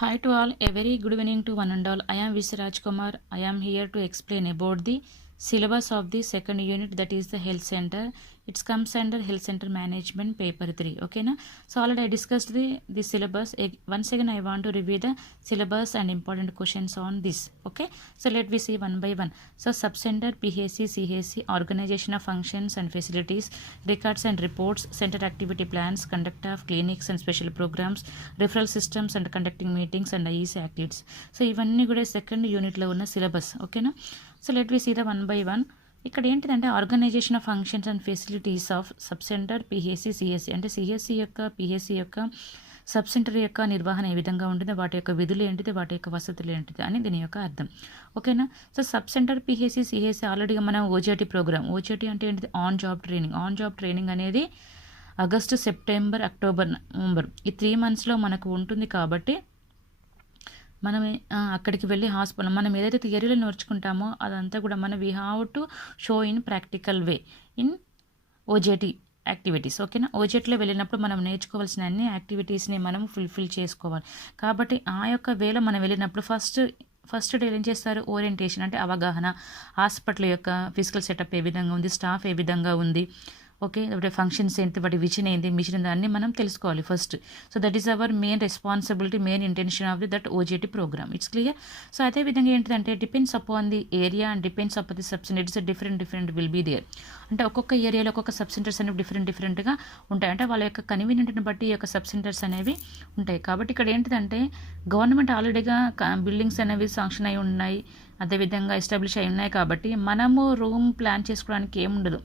Hi to all, a very good evening to one and all. I am Vishal Rajkumar. I am here to explain about the syllabus of the second unit, that is the health center. It comes under health center management paper 3. Okay na? So already I discussed the syllabus. Once again I want to review the syllabus and important questions on this. Okay, so let me see one by one. So subcenter, PHC, CHC, organization of functions and facilities, records and reports, center activity plans, conduct of clinics and special programs, referral systems and conducting meetings and IEC activities. So ఇవన్నీ కూడా second యూనిట్లో ఉన్న syllabus. ఓకేనా? So let we see the one by one. ఇక్కడ ఏంటిదంటే organization of functions and facilities of sub centre, PHC, CSC. అంటే CSC యొక్క, PHC యొక్క సబ్ సెంటర్ యొక్క నిర్వహణ ఏ విధంగా ఉంటుంది, వాటి యొక్క విధులు ఏంటిది, వాటి యొక్క వసతులు ఏంటిది అని దీని యొక్క అర్థం. ఓకేనా? So sub centre, PHC, CSC ఆల్రెడీగా మనం ఓజేటీ ప్రోగ్రామ్. ఓజేటీ అంటే ఏంటిది? On job training. On job training అనేది ఆగస్టు, సెప్టెంబర్, అక్టోబర్, నవంబర్ ఈ 3 monthsలో మనకు ఉంటుంది. కాబట్టి మనం అక్కడికి వెళ్ళి హాస్పిటల్ మనం ఏదైతే థియరీలో నేర్చుకుంటామో అదంతా కూడా మనం we have to show in practical way in OJT activities. ఓకేనా? ఓజెట్లో వెళ్ళినప్పుడు మనం నేర్చుకోవాల్సిన అన్ని యాక్టివిటీస్ని మనం ఫుల్ఫిల్ చేసుకోవాలి. కాబట్టి ఆ యొక్క వేలో మనం వెళ్ళినప్పుడు ఫస్ట్ డే ఏం చేస్తారు? ఓరియంటేషన్ అంటే అవగాహన, హాస్పిటల్ యొక్క ఫిజికల్ సెటప్ ఏ విధంగా ఉంది, స్టాఫ్ ఏ విధంగా ఉంది, ఓకే, వాటి ఫంక్షన్స్ ఏంటి, వాటి విజన్ ఏంటి, మిషన్ ఏంటి అన్నీ మనం తెలుసుకోవాలి first. So that is our main responsibility, main intention of that OJT programme. It's clear. So అదేవిధంగా ఏంటిదంటే depends upon the area and depends upon the sub centres different will be there. అంటే ఒక్కొక్క ఏరియాలో ఒక్కొక్క సబ్ సెంటర్స్ అనేవి డిఫరెంట్గా ఉంటాయి. అంటే వాళ్ళ యొక్క కన్వీనియంట్ని బట్టి ఈ యొక్క సబ్ సెంటర్స్ అనేవి ఉంటాయి. కాబట్టి ఇక్కడ ఏంటిదంటే గవర్నమెంట్ ఆల్రెడీగా బిల్డింగ్స్ అనేవి శాంక్షన్ అయి ఉన్నాయి, అదేవిధంగా ఎస్టాబ్లిష్ అయి ఉన్నాయి. కాబట్టి మనము రూమ్ ప్లాన్ చేసుకోవడానికి ఏముండదు.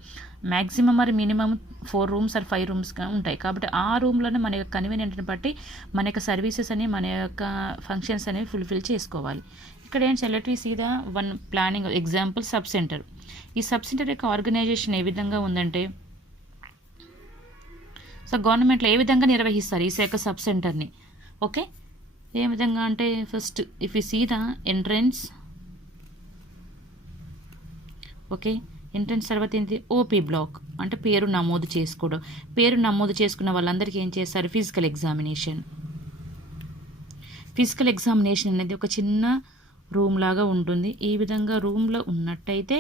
మ్యాక్సిమం మరి మినిమం 4 rooms ఆర్ 5 rooms ఉంటాయి. కాబట్టి ఆ రూమ్లోనే మన యొక్క కన్వీనియంట్ని బట్టి మన యొక్క సర్వీసెస్ అని, మన యొక్క ఫంక్షన్స్ అనేవి ఫుల్ఫిల్ చేసుకోవాలి. ఇక్కడ ఏం సెలెక్టరీ సీదా one planning example sub centre. ఈ సబ్ సెంటర్ యొక్క ఆర్గనైజేషన్ ఏ విధంగా ఉందంటే, సో గవర్నమెంట్లో ఏ విధంగా నిర్వహిస్తారు ఈ యొక్క సబ్ సెంటర్ని. ఓకే, ఏ విధంగా అంటే first if you see the entrance. Okay, entrance తర్వాత ఏంటి? ఓపీ బ్లాక్ అంటే పేరు నమోదు చేసుకోవడం. పేరు నమోదు చేసుకున్న వాళ్ళందరికీ ఏం చేస్తారు? Physical examination. ఫిజికల్ ఎగ్జామినేషన్ అనేది ఒక చిన్న రూమ్ లాగా ఉంటుంది. ఈ విధంగా రూమ్లో ఉన్నట్టయితే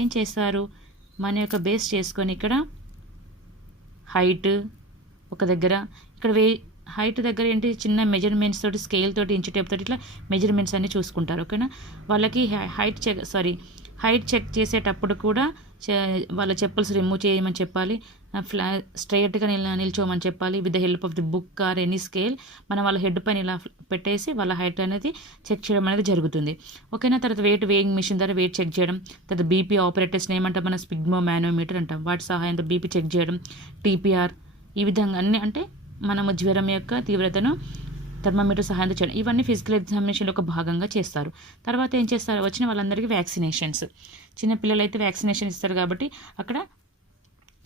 ఏం చేస్తారు? మన యొక్క బేస్ చేసుకొని ఇక్కడ హైట్ ఒక దగ్గర, ఇక్కడ హైట్ దగ్గర ఏంటి? చిన్న మెజర్మెంట్స్ తోటి, స్కేల్ తోటి, ఇంచు టేప్ తోటి ఇట్లా మెజర్మెంట్స్ అన్నీ చూసుకుంటారు. ఓకేనా? వాళ్ళకి హైట్ చెక్ చేసేటప్పుడు కూడా వాళ్ళ చెప్పుల్స్ రిమూవ్ చేయమని చెప్పాలి, స్ట్రైట్గా నిల్చోమని చెప్పాలి. With the help of the book or any scale మనం వాళ్ళ హెడ్ పైన ఇలా పెట్టేసి వాళ్ళ హైట్ అనేది చెక్ చేయడం అనేది జరుగుతుంది. ఓకేనా? తర్వాత వేయింగ్ మిషన్ ద్వారా వెయిట్ చెక్ చేయడం. తర్వాత బీపీ ఆపరేటర్స్ని ఏమంటాం మనం? స్పిగ్మో మానోమీటర్ అంటాం. వాటి సహాయంతో బీపీ చెక్ చేయడం, టీపీఆర్, ఈ విధంగా అన్నీ. అంటే మనము జ్వరం యొక్క తీవ్రతను థర్మామీటర్ సహాయంతో చేయడం. ఇవన్నీ ఫిజికల్ ఎగ్జామినేషన్లో ఒక భాగంగా చేస్తారు. తర్వాత ఏం చేస్తారు? వచ్చిన వాళ్ళందరికీ వ్యాక్సినేషన్స్. చిన్నపిల్లలు అయితే వ్యాక్సినేషన్ ఇస్తారు. కాబట్టి అక్కడ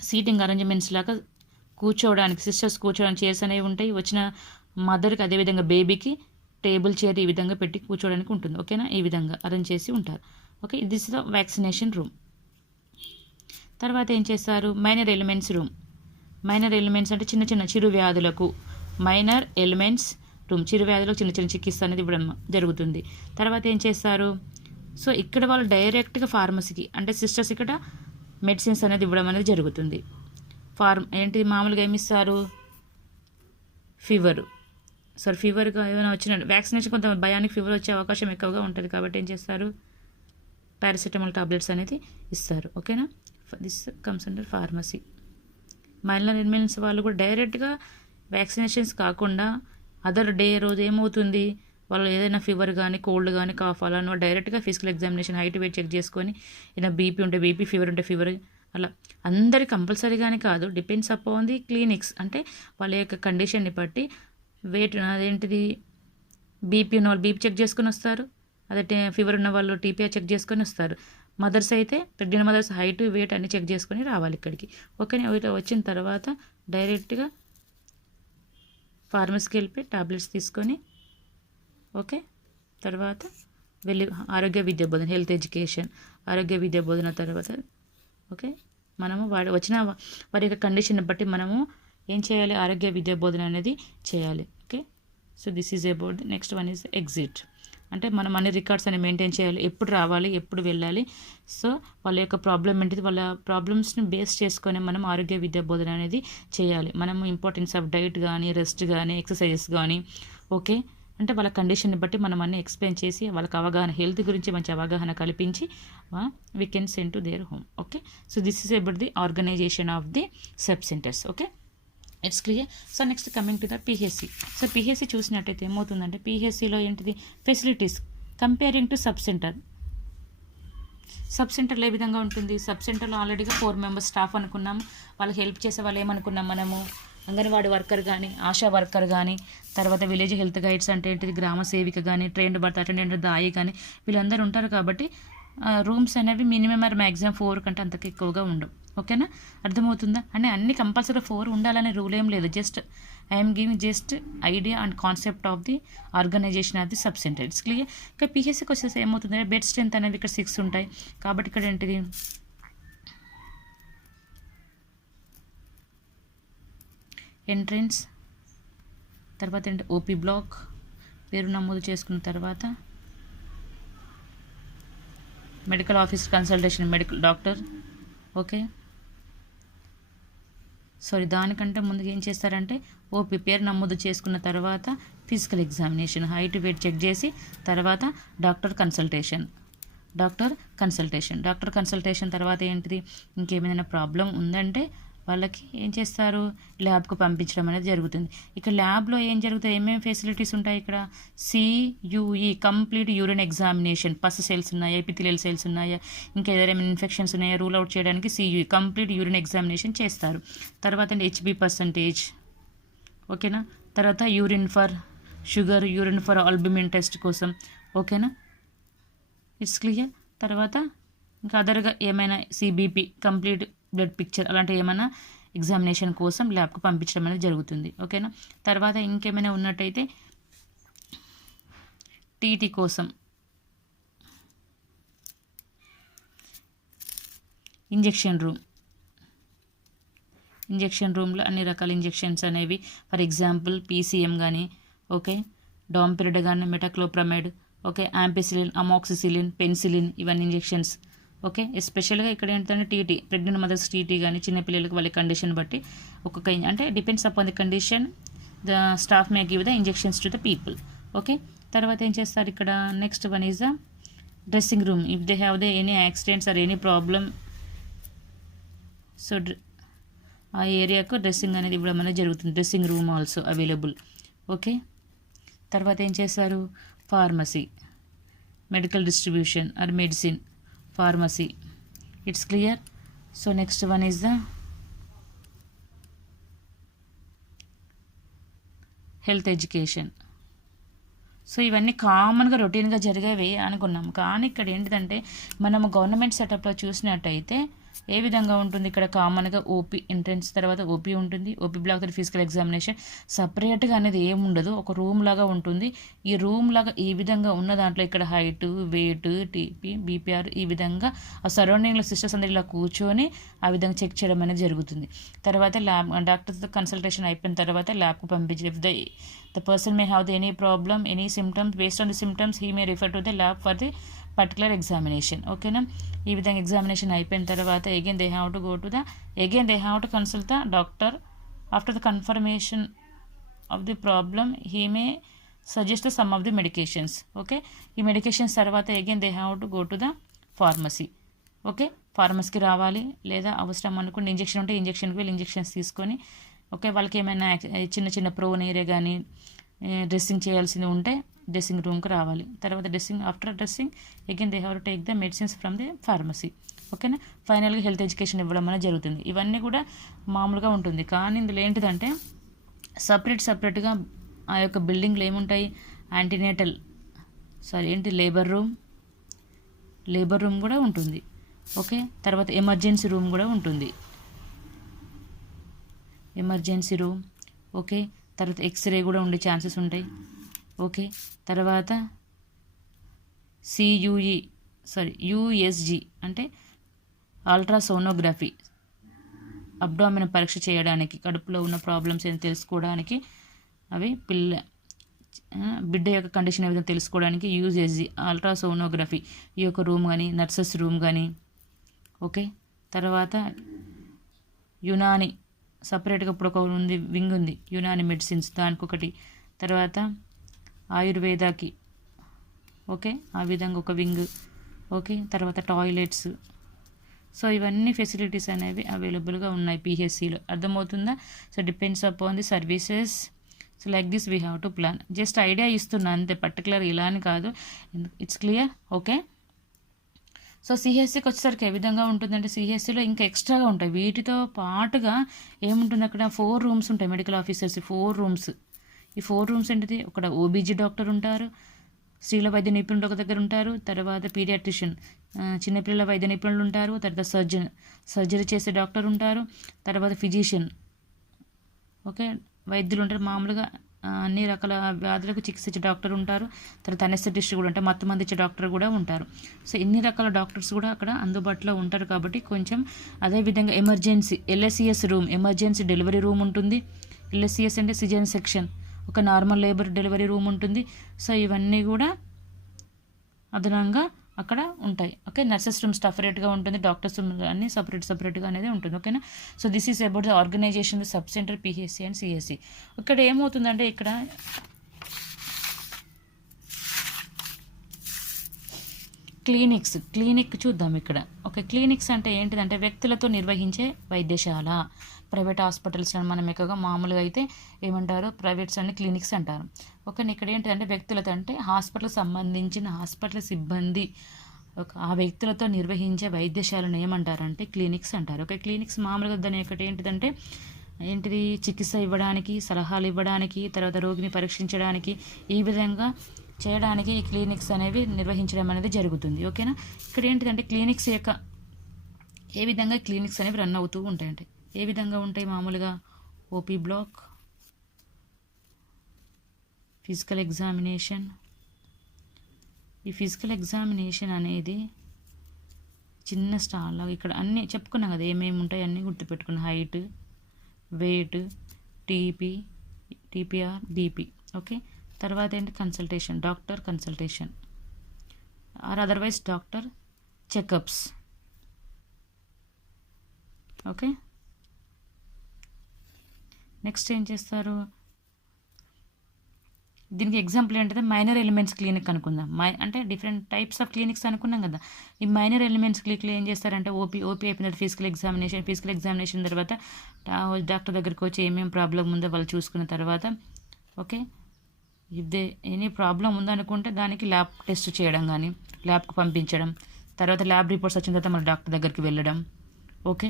సీటింగ్ అరేంజ్మెంట్స్ లాగా కూర్చోవడానికి, సిస్టర్స్ కూర్చోవడానికి చైర్స్ అనేవి ఉంటాయి. వచ్చిన మదర్కి అదేవిధంగా బేబీకి టేబుల్ చైర్ ఈ విధంగా పెట్టి కూర్చోవడానికి ఉంటుంది. ఓకేనా? ఈ విధంగా అరేంజ్ చేసి ఉంటారు. Okay, this is the vaccination room. తర్వాత ఏం చేస్తారు? Minor elements room. Minor elements అంటే చిన్న చిరు వ్యాధులకు మైనర్ ఎలిమెంట్స్ రూమ్. చిరు వ్యాధులకు చిన్న చికిత్స అనేది ఇవ్వడం జరుగుతుంది. తర్వాత ఏం చేస్తారు? సో ఇక్కడ వాళ్ళు డైరెక్ట్గా ఫార్మసీకి, అంటే సిస్టర్స్ ఇక్కడ మెడిసిన్స్ అనేది ఇవ్వడం అనేది జరుగుతుంది. ఏంటి మామూలుగా ఏమి ఇస్తారు? ఫీవర్. ఫీవర్గా ఏమైనా వచ్చిన వ్యాక్సినేషన్ కొంత భయానికి ఫీవర్ వచ్చే అవకాశం ఎక్కువగా ఉంటుంది. కాబట్టి ఏం చేస్తారు? పారాసిటమాల్ టాబ్లెట్స్ అనేది ఇస్తారు. ఓకేనా? This comes under pharmacy. Minor elements వాళ్ళు కూడా డైరెక్ట్గా వ్యాక్సినేషన్స్ కాకుండా అదర్ డే రోజు ఏమవుతుంది? వాళ్ళు ఏదైనా ఫీవర్ కానీ, కోల్డ్ కానీ, కాఫ్ అలా డైరెక్ట్గా physical examination, height weight check చేసుకొని, ఏదైనా బీపీ ఉంటే బీపీ, ఫీవర్ ఉంటే ఫీవర్, అలా అందరి కంపల్సరీగానే కాదు, డిపెండ్స్ అపాన్ ది క్లినిక్స్. అంటే వాళ్ళ యొక్క కండిషన్ని బట్టి వెయిట్ అదేంటిది బీపీ ఉన్న వాళ్ళు బీపీ చెక్ చేసుకొని వస్తారు. అదే ఫీవర్ ఉన్న వాళ్ళు టీపీఆర్ చెక్ చేసుకొని వస్తారు. మదర్స్ అయితే ప్రెగ్నెంట్ మదర్స్ హైట్ వెయిట్ అన్ని చెక్ చేసుకొని రావాలి ఇక్కడికి. ఓకేనా? వచ్చిన తర్వాత డైరెక్ట్గా ఫార్మసీకి వెళ్ళిపోయి టాబ్లెట్స్ తీసుకొని, ఓకే, తర్వాత వెళ్ళి ఆరోగ్య విద్యా బోధన, హెల్త్ ఎడ్యుకేషన్, ఆరోగ్య విద్యా బోధన తర్వాత ఓకే మనము వారి యొక్క కండిషన్ బట్టి మనము ఏం చేయాలి? ఆరోగ్య విద్యా బోధన అనేది చేయాలి. Okay, so this is about the next one is exit. అంటే మనం అన్ని రికార్డ్స్ అని మెయింటైన్ చేయాలి, ఎప్పుడు రావాలి, ఎప్పుడు వెళ్ళాలి. సో వాళ్ళ యొక్క ప్రాబ్లం ఏంటిది, వాళ్ళ ప్రాబ్లమ్స్ని బేస్ చేసుకొని మనం ఆరోగ్య విద్యా బోధన అనేది చేయాలి. మనము ఇంపార్టెన్స్ ఆఫ్ డైట్ కానీ, రెస్ట్ కానీ, ఎక్సర్సైజెస్ కానీ, ఓకే, అంటే వాళ్ళ కండిషన్ని బట్టి మనం అన్నీ ఎక్స్ప్లెయిన్ చేసి వాళ్ళకి అవగాహన, హెల్త్ గురించి మంచి అవగాహన కల్పించి we can send to there home. Okay, so this is about the organization of the sub centres. Okay, it's clear. So next coming to the PHC. So PHC చూసినట్టయితే ఏమవుతుందంటే పిహెచ్సిలో ఏంటిది facilities comparing to sub centre. Sub సెంటర్లో ఏ విధంగా ఉంటుంది, sub సెంటర్లో ఆల్రెడీగా 4 members staff అనుకున్నాము. వాళ్ళకి హెల్ప్ చేసే వాళ్ళు ఏమనుకున్నాం మనము, అంగన్వాడీ వర్కర్ కానీ, ఆశా వర్కర్ కానీ, తర్వాత విలేజ్ హెల్త్ గైడ్స్ అంటే ఏంటిది, గ్రామ సేవిక కానీ, ట్రైన్డ్ బర్త్ అటెండెంట్, దాయి కానీ, వీళ్ళందరూ ఉంటారు. కాబట్టి రూమ్స్ అనేవి మినిమం ఆర్ మ్యాక్సిమం 4 కంటే అంతకు ఎక్కువగా ఉండవు. ఓకేనా, అర్థమవుతుందా? అంటే అన్ని కంపల్సరీ 4 ఉండాలనే రూల్ ఏం లేదు. Just I'm giving just idea and concept of the organization of the sub centre. It's clear. ఇక పిహెచ్సికి వచ్చేసి ఏమవుతుందంటే బెడ్ స్ట్రెంత్ అనేవి ఇక్కడ 6 ఉంటాయి. కాబట్టి ఇక్కడ ఏంటిది ఎంట్రెన్స్, తర్వాత ఏంటి ఓపీ బ్లాక్, పేరు నమోదు చేసుకున్న తర్వాత medical office consultation, medical doctor. Okay, sorry, దానికంటే ముందుగా ఏం చేస్తారంటే ఓపీ పేరు నమోదు చేసుకున్న తర్వాత physical examination, height weight check చేసి తర్వాత డాక్టర్ కన్సల్టేషన్ తర్వాత ఏంటిది, ఇంకేమైనా ప్రాబ్లం ఉందంటే వాళ్ళకి ఏం చేస్తారు, ల్యాబ్కు పంపించడం అనేది జరుగుతుంది. ఇక్కడ ల్యాబ్లో ఏం జరుగుతుంది, ఏమేమి ఫెసిలిటీస్ ఉంటాయి ఇక్కడ, CUE complete urine examination, pus cells ఉన్నాయా, ఎపిథెలియల్ సెల్స్ ఉన్నాయా, ఇంకా ఏదైనా ఇన్ఫెక్షన్స్ ఉన్నాయా రూల్ అవుట్ చేయడానికి సియుఈ కంప్లీట్ యూరిన్ ఎగ్జామినేషన్ చేస్తారు. తర్వాత హెచ్బి పర్సంటేజ్, ఓకేనా, తర్వాత urine for sugar, urine for albumin test కోసం. ఓకేనా, ఇట్స్ క్లియర్. తర్వాత ఇంకా అదర్గా ఏమైనా సిబిపి కంప్లీట్ బ్లడ్ పిక్చర్ అలాంటి ఏమైనా ఎగ్జామినేషన్ కోసం ల్యాబ్కు పంపించడం అనేది జరుగుతుంది. ఓకేనా, తర్వాత ఇంకేమైనా ఉన్నట్టయితే టీటీ కోసం ఇంజెక్షన్ రూమ్లో అన్ని రకాల ఇంజెక్షన్స్ అనేవి, ఫర్ ఎగ్జాంపుల్ పీసీఎం కానీ, ఓకే, డాంపిరిడ్ కానీ, మెటాక్లోప్రమైడ్, ఓకే, యాంపిసిలిన్, అమాక్సిసిలిన్, పెన్సిలిన్, ఇవన్నీ ఇంజెక్షన్స్. ఓకే, ఎస్పెషల్గా ఇక్కడ ఏంటంటే టీటీ, ప్రెగ్నెంట్ మదర్స్ టీటీ కానీ, చిన్నపిల్లలకి వాళ్ళ కండిషన్ బట్టి ఒక్కొక్క అంటే depends upon the condition the staff may give the injections to the people. Okay, తర్వాత ఏం చేస్తారు ఇక్కడ next one is the dressing room. If they have the any accidents or any problem, so ఆ ఏరియాకు dressing అనేది ఇవ్వడం అనేది జరుగుతుంది. Dressing room also available. Okay, తర్వాత ఏం చేస్తారు, pharmacy, medical distribution are medicine, pharmacy. It's clear. So next one is the health education. So ఇవన్నీ కామన్గా రొటీన్గా జరిగేవి అనుకున్నాం. కానీ ఇక్కడ ఏంటిదంటే మనము గవర్నమెంట్ సెటప్లో చూసినట్టయితే ఏ విధంగా ఉంటుంది, ఇక్కడ కామన్గా ఓపీ ఎంట్రన్స్ తర్వాత ఓపీ ఉంటుంది, ఓపీ బ్లాక్ తర్వాత ఫిజికల్ ఎగ్జామినేషన్, సపరేట్గా అనేది ఏముండదు, ఒక రూమ్ లాగా ఉంటుంది. ఈ రూమ్ లాగా ఈ విధంగా ఉన్న దాంట్లో ఇక్కడ హైట్, వెయిట్, టీపీ, బీపీఆర్, ఈ విధంగా ఆ సరౌండింగ్లో సిస్టర్స్ అందరూ ఇలా కూర్చొని ఆ విధంగా చెక్ చేయడం అనేది జరుగుతుంది. తర్వాత ల్యాబ్ డాక్టర్తో కన్సల్టేషన్ అయిపోయిన తర్వాత ల్యాబ్కు పంపించి, if the person may have any problem, any symptoms, based on the symptoms he may refer to the lab for the particular examination. Okay na, ఈ విధంగా ఎగ్జామినేషన్ అయిపోయిన తర్వాత again they have to consult the doctor. After the confirmation of the problem he may suggest some of the medications. Okay, ఈ medications తర్వాత again they have to go to the pharmacy. Okay, ఫార్మసీకి రావాలి, లేదా అవసరం అనుకుంటే injection ఉంటే ఇంజెక్షన్కి వెళ్ళి injections తీసుకొని, ఓకే, వాళ్ళకి ఏమైనా చిన్న చిన్న ప్రోన్ ఏరియా కానీ డ్రెస్సింగ్ చేయాల్సింది ఉంటే డ్రెస్సింగ్ రూమ్కి రావాలి. తర్వాత after dressing again they have to take the medicines from the pharmacy. ఓకేనా, ఫైనల్గా హెల్త్ ఎడ్యుకేషన్ ఇవ్వడం అనేది జరుగుతుంది. ఇవన్నీ కూడా మామూలుగా ఉంటుంది. కానీ ఇందులో ఏంటిదంటే సపరేట్గా ఆ యొక్క బిల్డింగ్లో ఏముంటాయి, యాంటీనేటల్ లేబర్ రూమ్ కూడా ఉంటుంది. ఓకే, తర్వాత ఎమర్జెన్సీ రూమ్ కూడా ఉంటుంది, ఎమర్జెన్సీ రూమ్. ఓకే, తర్వాత ఎక్స్రే కూడా ఉండే ఛాన్సెస్ ఉంటాయి. ఓకే, తర్వాత యూఎస్జి అంటే అల్ట్రాసోనోగ్రఫీ, అబ్డామిన్ పరీక్ష చేయడానికి, కడుపులో ఉన్న ప్రాబ్లమ్స్ ఏం తెలుసుకోవడానికి అవి బిడ్డ యొక్క కండిషన్ ఏ విధంగా తెలుసుకోవడానికి యూజ్ చేసి అల్ట్రాసోనోగ్రఫీ ఈ యొక్క రూమ్ కానీ నర్సెస్ రూమ్ కానీ. ఓకే, తర్వాత యునాని సపరేట్గా ఇప్పుడు ఒక ఉంది వింగ్ ఉంది యునాని మెడిసిన్స్ దానికి ఒకటి. తర్వాత ఆయుర్వేదాకి ఓకే ఆ విధంగా ఒక వింగ్. ఓకే, తర్వాత టాయిలెట్స్. సో ఇవన్నీ ఫెసిలిటీస్ అనేవి అవైలబుల్గా ఉన్నాయి పిహెచ్సిలో. అర్థమవుతుందా? So depends upon the services. So like this we have to plan. Just idea ఇస్తున్నా అంతే, పర్టికులర్ ఇలా అని కాదు. It's clear? ఓకే. సో సిహెచ్సికి వచ్చేసరికి ఏ విధంగా ఉంటుందంటే సిహెచ్సిలో ఇంకా ఎక్స్ట్రాగా ఉంటాయి. వీటితో పాటుగా ఏముంటుంది అక్కడ 4 రూమ్స్ ఉంటాయి మెడికల్ ఆఫీసర్స్. 4 రూమ్స్. ఈ 4 రూమ్స్ ఏంటిది, అక్కడ ఓబీజీ డాక్టర్ ఉంటారు, స్త్రీల వైద్య నిపుణులు ఒక దగ్గర ఉంటారు, తర్వాత పీడియాట్రిషియన్ చిన్నపిల్లల వైద్య నిపుణులు ఉంటారు, తర్వాత సర్జరీ చేసే డాక్టర్ ఉంటారు, తర్వాత ఫిజిషియన్ ఓకే వైద్యులు ఉంటారు. మామూలుగా అన్ని రకాల వ్యాధులకు చికిత్స ఇచ్చే డాక్టర్ ఉంటారు. తర్వాత అనెస్థెటిస్ట్ కూడా ఉంటారు, మత్తు మంది ఇచ్చే డాక్టర్ కూడా ఉంటారు. సో ఇన్ని రకాల డాక్టర్స్ కూడా అక్కడ అందుబాటులో ఉంటారు. కాబట్టి కొంచెం అదేవిధంగా emergency LSCS room, emergency delivery room ఉంటుంది. ఎల్ఎస్సిఎస్ అంటే సిజన్ సెక్షన్, ఒక నార్మల్ లేబర్ డెలివరీ రూమ్ ఉంటుంది. సో ఇవన్నీ కూడా అదనంగా అక్కడ ఉంటాయి. ఓకే, నర్సెస్ రూమ్ సపరేట్గా ఉంటుంది, డాక్టర్స్ రూమ్ అన్ని సపరేట్గా అనేది ఉంటుంది. ఓకేనా? So this is about the organization the sub centre PHC and CSC. ఇక్కడ ఏమవుతుందంటే ఇక్కడ క్లినిక్ చూద్దాం ఇక్కడ. ఓకే, క్లినిక్స్ అంటే ఏంటిదంటే వ్యక్తులతో నిర్వహించే వైద్యశాల. ప్రైవేట్ హాస్పిటల్స్లో మనం ఎక్కువగా మామూలుగా అయితే ఏమంటారు, ప్రైవేట్స్ అన్ని క్లినిక్స్ అంటారు. ఓకే, ఇక్కడ ఏంటిదంటే వ్యక్తులతో అంటే హాస్పిటల్కి సంబంధించిన హాస్పిటల్ సిబ్బంది ఆ వ్యక్తులతో నిర్వహించే వైద్యశాలను ఏమంటారంటే క్లినిక్స్ అంటారు. ఓకే, క్లినిక్స్ మామూలుగా దాని ఒకటి ఏంటిదంటే చికిత్స ఇవ్వడానికి, సలహాలు ఇవ్వడానికి, తర్వాత రోగిని పరీక్షించడానికి, ఈ విధంగా చేయడానికి ఈ క్లినిక్స్ అనేవి నిర్వహించడం అనేది జరుగుతుంది. ఓకేనా? ఇక్కడ ఏంటిదంటే క్లినిక్స్ యొక్క ఏ విధంగా క్లినిక్స్ అనేవి రన్ అవుతూ ఉంటాయంటే ఏ విధంగా ఉంటాయి మామూలుగా ఓపీ బ్లాక్, ఫిజికల్ ఎగ్జామినేషన్. ఈ ఫిజికల్ ఎగ్జామినేషన్ అనేది చిన్న స్టాల్ ఇక్కడ అన్నీ చెప్పుకున్నాం కదా, ఏమేమి ఉంటాయి అన్నీ గుర్తుపెట్టుకున్న height, weight, TPR, BP. Okay, తర్వాత ఏంటి consultation, doctor consultation or otherwise doctor checkups. Okay, next ఏం చేస్తారు, దీనికి ఎగ్జాంపుల్ ఏంటంటే మైనర్ ఎలిమెంట్స్ క్లినిక్ అనుకుందాం. అంటే డిఫరెంట్ టైప్స్ ఆఫ్ క్లినిక్స్ అనుకున్నాం కదా. ఈ మైనర్ ఎలిమెంట్స్ క్లినిక్లో ఏం చేస్తారంటే ఓపీ అయిపోయిన తర్వాత ఫిజికల్ ఎగ్జామినేషన్ తర్వాత డాక్టర్ దగ్గరికి వచ్చి ఏమేమి ప్రాబ్లం ఉందో వాళ్ళు చూసుకున్న తర్వాత okay if they any problem ఉందనుకుంటే దానికి ల్యాబ్ టెస్ట్ చేయడం కానీ ల్యాబ్కి పంపించడం, తర్వాత ల్యాబ్ రిపోర్ట్స్ వచ్చిన తర్వాత మళ్ళీ డాక్టర్ దగ్గరికి వెళ్ళడం. ఓకే,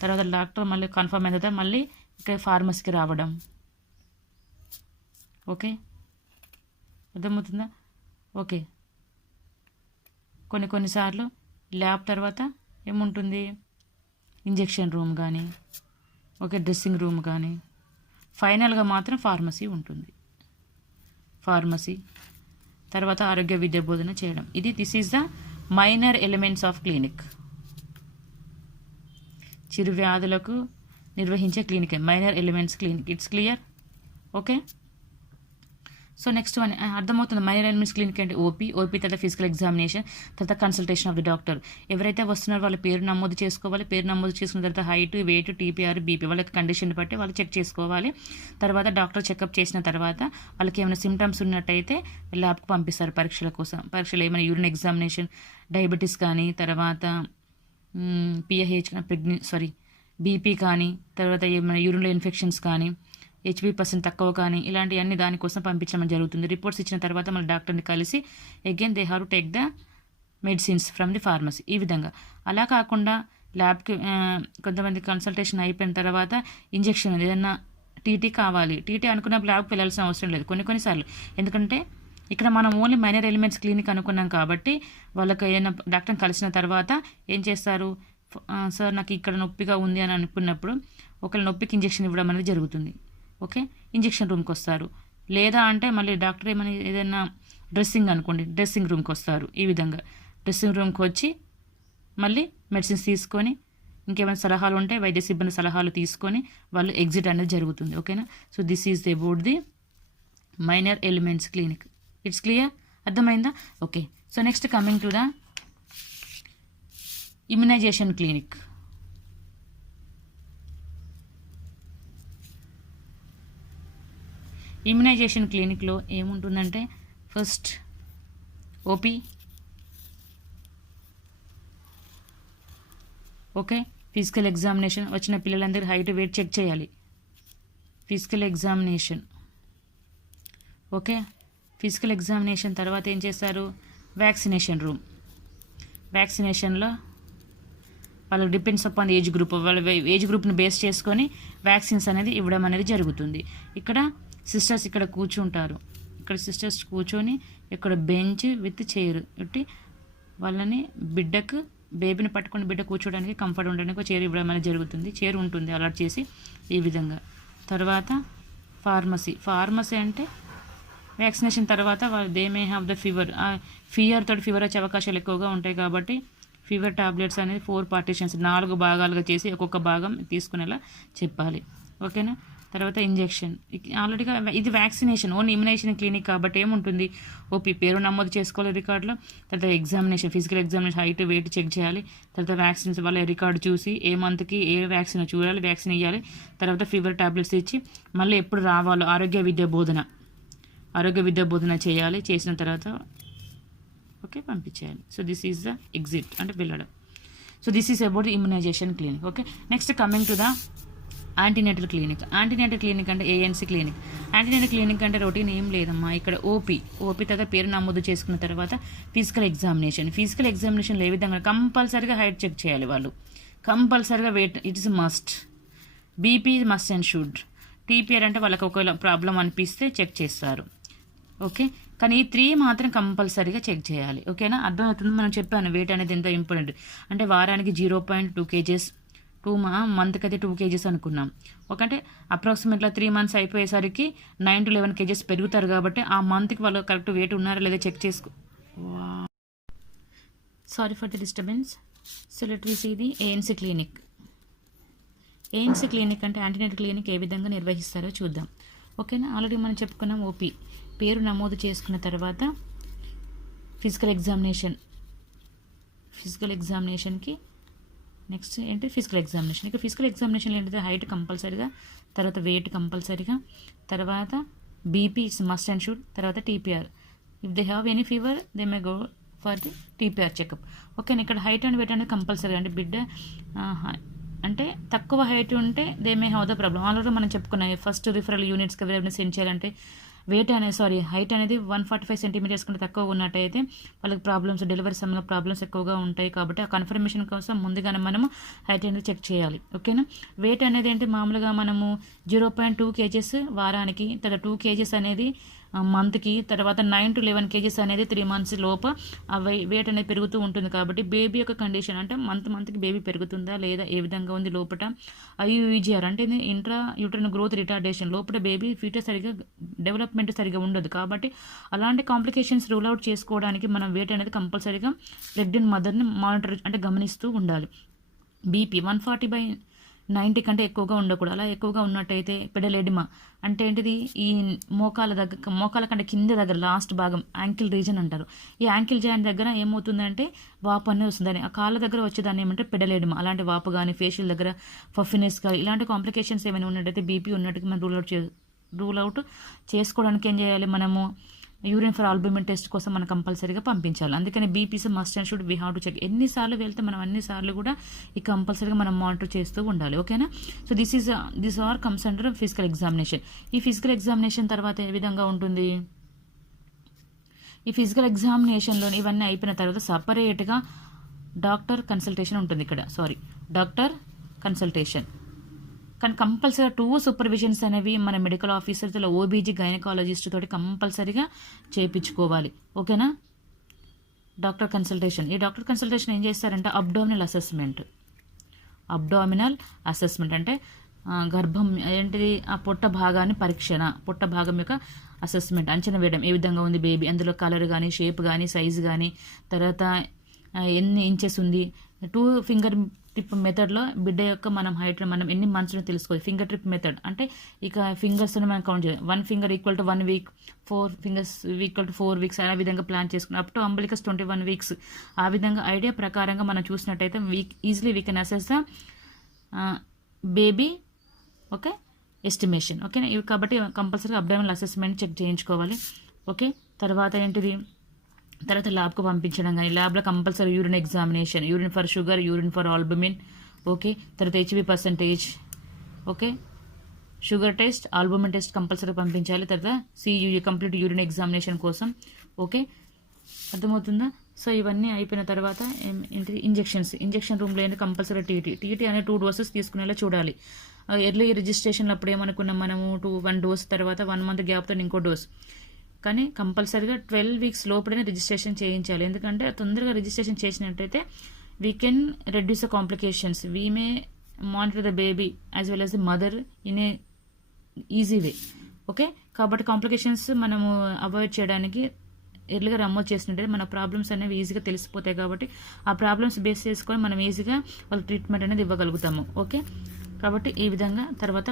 తర్వాత డాక్టర్ మళ్ళీ కన్ఫర్మ్ అయిన తర్వాత మళ్ళీ ఇక్కడ ఫార్మసీకి రావడం. ఓకే, అర్థమవుతుందా? ఓకే, కొన్నిసార్లు ల్యాబ్ తర్వాత ఏముంటుంది, ఇంజెక్షన్ రూమ్ కానీ ఓకే డ్రెస్సింగ్ రూమ్ కానీ, ఫైనల్గా మాత్రం ఫార్మసీ ఉంటుంది. ఫార్మసీ తర్వాత ఆరోగ్య విద్య బోధన చేయడం. This is the minor elements of clinic. చిరు వ్యాధులకు నిర్వహించే clinic minor elements clinic. It's clear? Okay, so next one అర్థమవుతుంది. మైనర్ ఎలిమెంట్స్ క్లినిక్ అంటే ఓపీ తర్వాత ఫిజికల్ ఎగ్జామినేషన్, తర్వాత కన్సల్టేషన్ ఆఫ్ ది డాక్టర్. ఎవరైతే వస్తున్నారో వాళ్ళ పేరు నమోదు చేసుకోవాలి. పేరు నమోదు చేసుకున్న తర్వాత హైట్, వెయిట్, టీపీఆర్, బీపీ వాళ్ళకి కండిషన్ బట్టి వాళ్ళు చెక్ చేసుకోవాలి. తర్వాత డాక్టర్ చెకప్ చేసిన తర్వాత వాళ్ళకి ఏమైనా సిమ్టమ్స్ ఉన్నట్టయితే ల్యాబ్కి పంపిస్తారు పరీక్షల కోసం. పరీక్షలు ఏమైనా యూరిన్ ఎగ్జామినేషన్, డయాబెటీస్ కానీ, తర్వాత పిహెచ్ బీపీ కానీ, తర్వాత ఏమైనా యూరిన్లో ఇన్ఫెక్షన్స్ కానీ, HB% తక్కువ కానీ ఇలాంటివన్నీ దానికోసం పంపించడం జరుగుతుంది. రిపోర్ట్స్ ఇచ్చిన తర్వాత మన డాక్టర్ని కలిసి again they have to take the medicines from the pharmacy. ఈ విధంగా. అలా కాకుండా ల్యాబ్కి కొంతమంది కన్సల్టేషన్ అయిపోయిన తర్వాత ఇంజెక్షన్ ఏదైనా టీటీ కావాలి, టీటీ అనుకున్నప్పుడు ల్యాబ్కి వెళ్ళాల్సిన అవసరం లేదు కొన్నిసార్లు. ఎందుకంటే ఇక్కడ మనం ఓన్లీ మైనర్ ఎలిమెంట్స్ క్లినిక్ అనుకున్నాం కాబట్టి వాళ్ళకి ఏదైనా డాక్టర్ని కలిసిన తర్వాత ఏం చేస్తారు, సార్ నాకు ఇక్కడ నొప్పిగా ఉంది అని అనుకున్నప్పుడు ఒకళ్ళ నొప్పికి ఇంజెక్షన్ ఇవ్వడం అనేది జరుగుతుంది. ఓకే, ఇంజెక్షన్ రూమ్కి వస్తారు. లేదా అంటే మళ్ళీ డాక్టర్ ఏదైనా డ్రెస్సింగ్ అనుకోండి, డ్రెస్సింగ్ రూమ్కి వస్తారు. ఈ విధంగా డ్రెస్సింగ్ రూమ్కి వచ్చి మళ్ళీ మెడిసిన్స్ తీసుకొని ఇంకేమైనా సలహాలు ఉంటే వైద్య సిబ్బంది సలహాలు తీసుకొని వాళ్ళు ఎగ్జిట్ అనేది జరుగుతుంది. ఓకేనా? So this is about the minor elements clinic. It's clear, అర్థమైందా? Okay. So next coming to the immunisation clinic. Immunisation క్లినిక్లో ఏముంటుందంటే first OP, okay, physical examination, వచ్చిన పిల్లలందరూ హైట్ వెయిట్ చెక్ చేయాలి, physical examination, okay. Physical examination తర్వాత ఏం చేస్తారు? Vaccination room. వ్యాక్సినేషన్లో వాళ్ళకి డిపెండ్స్ అపాన్ ఏజ్ గ్రూప్, వాళ్ళ ఏజ్ గ్రూప్ని బేస్ చేసుకొని వ్యాక్సిన్స్ అనేది ఇవ్వడం అనేది జరుగుతుంది. ఇక్కడ సిస్టర్స్ ఇక్కడ కూర్చుంటారు, ఇక్కడ సిస్టర్స్ కూర్చొని ఇక్కడ బెంచ్ విత్ చైర్ పెట్టి వాళ్ళని బిడ్డకు బేబీని పట్టుకొని బిడ్డ కూర్చోడానికి కంఫర్ట్ ఉండడానికి చైర్ ఇవ్వడం అనేది జరుగుతుంది. చైర్ ఉంటుంది అలర్ట్ చేసి ఈ విధంగా. తర్వాత ఫార్మసీ అంటే వ్యాక్సినేషన్ తర్వాత they may have the fever, fever వచ్చే అవకాశాలు ఎక్కువగా ఉంటాయి కాబట్టి ఫీవర్ టాబ్లెట్స్ అనేది 4 పార్టీషన్స్ 4 భాగాలుగా చేసి ఒక్కొక్క భాగం తీసుకునేలా చెప్పాలి, ఓకేనా. తర్వాత ఇంజెక్షన్, ఆల్రెడీగా ఇది వ్యాక్సినేషన్ ఓన్లీ ఇమ్యునైజేషన్ క్లినిక్ కాబట్టి ఏముంటుంది? ఓపీ పేరు నమోదు చేసుకోవాలి రికార్డులో, తర్వాత examination physical examination height weight check చేయాలి, తర్వాత వ్యాక్సిన్స్ వాళ్ళ రికార్డు చూసి ఏ మంత్కి ఏ వ్యాక్సిన్ చూడాలి, వ్యాక్సిన్ ఇవ్వాలి, తర్వాత ఫీవర్ టాబ్లెట్స్ ఇచ్చి మళ్ళీ ఎప్పుడు రావాలో ఆరోగ్య విద్యా బోధన చేయాలి. చేసిన తర్వాత ఓకే పంపించేయాలి. So this is the exit అంటే వెళ్ళడం. So this is about the immunisation clinic, okay. Next coming to the antenatal clinic. Antenatal clinic అంటే ఏఎన్సీ క్లినిక్. యాంటీనేటల్ క్లినిక్ అంటే రొటీన్ ఏం లేదమ్మా, ఇక్కడ ఓపీ తర్వాత పేరు నమోదు చేసుకున్న తర్వాత ఫిజికల్ ఎగ్జామినేషన్లో ఏ విధంగా కంపల్సరీగా హైట్ చెక్ చేయాలి వాళ్ళు, కంపల్సరీగా weight, it's must. BP must and should. TPR అంటే వాళ్ళకి ఒకవేళ ప్రాబ్లం అనిపిస్తే చెక్ చేస్తారు, ఓకే. కానీ ఈ 3 మాత్రం కంపల్సరీగా చెక్ చేయాలి, ఓకేనా. అర్థమవుతుంది? మనం చెప్పాను వెయిట్ అనేది ఎంత ఇంపార్టెంట్ అంటే వారానికి 0.2 kgs, మంత్కి అయితే 2 kgs అనుకున్నాం, ఓకంటే అప్రాక్సిమేట్గా 3 months అయిపోయేసరికి 9 to 11 kgs పెరుగుతారు కాబట్టి ఆ మంత్కి వాళ్ళు కరెక్ట్ వెయిట్ ఉన్నారా లేదా చెక్ చేసుకో. Sorry for the disturbance. So let we see the ANC clinic. ANC clinic అంటే యాంటీనేటల్ క్లినిక్ ఏ విధంగా నిర్వహిస్తారో చూద్దాం, ఓకేనా. ఆల్రెడీ మనం చెప్పుకున్నాం ఓపీ పేరు నమోదు చేసుకున్న తర్వాత ఫిజికల్ ఎగ్జామినేషన్కి నెక్స్ట్ ఏంటి ఫిజికల్ ఎగ్జామినేషన్. ఇక ఫిజికల్ ఎగ్జామినేషన్లో ఏంటంటే హైట్ కంపల్సరీగా, తర్వాత వెయిట్ కంపల్సరీగా, తర్వాత BP it's must and should, తర్వాత TPR. If they have any fever they may go for the TPR checkup, ఓకేనా. ఇక్కడ హైట్ అండ్ వెయిట్ అనేది కంపల్సరీగా అంటే బిడ్డ అంటే తక్కువ హైట్ ఉంటే they may have the problem. Already మనం చెప్పుకున్నాం ఫస్ట్ రిఫరల్ యూనిట్స్కి ఎవరైనా సెండ్ చేయాలంటే హైట్ అనేది 145 centimeters కంటే తక్కువ ఉన్నట్టయితే వాళ్ళకి ప్రాబ్లమ్స్, డెలివరీ సమయంలో ప్రాబ్లమ్స్ ఎక్కువగా ఉంటాయి కాబట్టి ఆ కన్ఫర్మేషన్ కోసం ముందుగానే మనము హైట్ అనేది చెక్ చేయాలి, ఓకేనా. వెయిట్ అనేది అంటే మామూలుగా మనము 0.2 kgs వారానికి, తర్వాత 2 kgs అనేది మంత్కి, తర్వాత 9 to 11 kgs అనేది 3 months లోప ఆ వెయిట్ అనేది పెరుగుతూ ఉంటుంది కాబట్టి బేబీ యొక్క కండిషన్ అంటే మంత్కి బేబీ పెరుగుతుందా లేదా ఏ విధంగా ఉంది లోపల, ఐయుఈజిఆర్ అంటే ఇంట్రా యూటరైన్ గ్రోత్ రిటార్డేషన్, లోపల బేబీ ఫీటస్ సరిగా డెవలప్మెంట్ సరిగా ఉండదు కాబట్టి అలాంటి కాంప్లికేషన్స్ రూల్ అవుట్ చేసుకోవడానికి మనం వెయిట్ అనేది కంపల్సరీగా ప్రెగ్నెంట్ మదర్ని మానిటర్ అంటే గమనిస్తూ ఉండాలి. బీపీ 140/90 కంటే ఎక్కువగా ఉండకూడదు. అలా ఎక్కువగా ఉన్నట్టయితే పెడలెడిమా అంటే ఏంటిది, ఈ మోకాల కంటే కింద దగ్గర లాస్ట్ భాగం యాంకిల్ రీజన్ అంటారు. ఈ యాంకిల్ జాయింట్ దగ్గర ఏమవుతుందంటే వాపు అనేది వస్తుందని, ఆ కాళ్ళ దగ్గర వచ్చేదాన్ని ఏమంటే పెడలెడిమా. అలాంటి వాపు కానీ ఫేషియల్ దగ్గర పఫినెస్ కానీ ఇలాంటి కాంప్లికేషన్స్ ఏమైనా ఉన్నట్టయితే బీపీ ఉన్నట్టుగా మనం రూల్ అవుట్ చేసుకోవడానికి ఏం చేయాలి, మనము యూరిన్ ఫర్ ఆల్బుమిన్ టెస్ట్ కోసం మనం కంపల్సరీగా పంపించాలి. అందుకని BPs must and should we have to check. ఎన్నిసార్లు వెళ్తే మనం అన్నిసార్లు కూడా ఈ కంపల్సరీగా మనం మానిటర్ చేస్తూ ఉండాలి, ఓకేనా. So this are comes under physical examination. ఈ ఫిజికల్ ఎగ్జామినేషన్ తర్వాత ఏ విధంగా ఉంటుంది, ఈ ఫిజికల్ ఎగ్జామినేషన్లో ఇవన్నీ అయిపోయిన తర్వాత సపరేట్గా డాక్టర్ కన్సల్టేషన్ ఉంటుంది. డాక్టర్ కన్సల్టేషన్ కానీ కంపల్సరీగా 2 supervisions అనేవి మన మెడికల్ ఆఫీసర్తో ఓబీజీ గైనకాలజిస్ట్ తోటి కంపల్సరీగా చేయించుకోవాలి, ఓకేనా. డాక్టర్ కన్సల్టేషన్, ఈ డాక్టర్ కన్సల్టేషన్ ఏం చేస్తారంటే అబ్డామినల్ అసెస్మెంట్ అంటే గర్భం ఏంటిది, ఆ పొట్ట భాగం యొక్క అసెస్మెంట్, అంచనా వేయడం ఏ విధంగా ఉంది బేబీ, అందులో కలర్ కానీ షేప్ కానీ సైజు కానీ, తర్వాత ఎన్ని ఇంచెస్ ఉంది, 2 finger ట్రిప్ మెథడ్లో బిడ్డ యొక్క మనం హైట్ మనం ఎన్ని మంత్స్లో తెలుసుకోవాలి. ఫింగర్ ట్రిప్ మెథడ్ అంటే ఇక ఫింగర్స్ని మనం కౌంట్ చేయాలి. 1 finger equal to 1 week, 4 fingers equal to 4 weeks ఆ విధంగా ప్లాన్ చేసుకున్నాం. Up to umbilicus 21 weeks. ఆ విధంగా ఐడియా ప్రకారంగా మనం చూసినట్టయితే easily we can assess the baby okay estimation. ఓకేనా, ఇవి కాబట్టి కంపల్సరీ అబ్డామినల్ అసెస్మెంట్ చెక్ చేయించుకోవాలి. ఓకే, తర్వాత ఏంటిది, తర్వాత ల్యాబ్కు పంపించడం కానీ ల్యాబ్లో compulsory urine examination, urine for sugar, urine for albumin. Okay, తర్వాత HB percentage. Okay, sugar test, albumin test compulsory పంపించాలి. తర్వాత సియూఈ కంప్లీట్ యూరిన్ ఎగ్జామినేషన్ కోసం. ఓకే, అర్థమవుతుందా? సో ఇవన్నీ అయిపోయిన తర్వాత ఏంటిది ఇంజెక్షన్ రూమ్లో ఏంటి కంపల్సరీ టీటీ అనే 2 డోసెస్ తీసుకునేలా చూడాలి. ఎర్లీ రిజిస్ట్రేషన్ అప్పుడు ఏమనుకున్నాం మనము 1 డోస్ తర్వాత 1 మంత్ గ్యాప్తో ఇంకో డోస్. కానీ కంపల్సరీగా 12 వీక్స్ లోపలనే రిజిస్ట్రేషన్ చేయించాలి. ఎందుకంటే తొందరగా రిజిస్ట్రేషన్ చేసినట్టయితే we can reduce the complications. We may monitor the baby as well as the mother in a easy way. Okay, కాబట్టి కాంప్లికేషన్స్ మనము అవాయిడ్ చేయడానికి ఎర్లీగా నమోదు చేసినట్టయితే మన ప్రాబ్లమ్స్ అనేవి ఈజీగా తెలిసిపోతాయి. కాబట్టి ఆ ప్రాబ్లమ్స్ బేస్ చేసుకొని మనం ఈజీగా వాళ్ళ ట్రీట్మెంట్ అనేది ఇవ్వగలుగుతాము. ఓకే, కాబట్టి ఈ విధంగా తర్వాత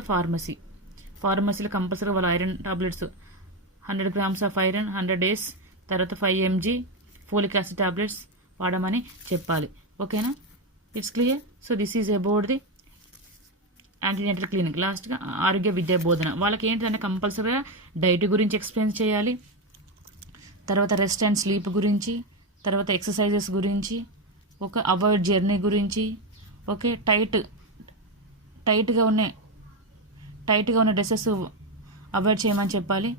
ఫార్మసీలో కంపల్సరీ వాళ్ళ iron tablets 100 grams of iron 100 days, తర్వాత 5 mg ఫోలిక్ యాసిడ్ టాబ్లెట్స్ వాడమని చెప్పాలి. ఓకేనా, it's clear. So this is about the antenatal clinic. లాస్ట్గా ఆరోగ్య విద్యా బోధన. వాళ్ళకి ఏంటంటే కంపల్సరీగా డైట్ గురించి ఎక్స్ప్లెయిన్ చేయాలి, తర్వాత రెస్ట్ అండ్ స్లీప్ గురించి, తర్వాత ఎక్సర్సైజెస్ గురించి, ఒక అవాయిడ్ జర్నీ గురించి. ఓకే, టైట్గా ఉన్న డ్రెస్సెస్ అవాయిడ్ చేయమని చెప్పాలి.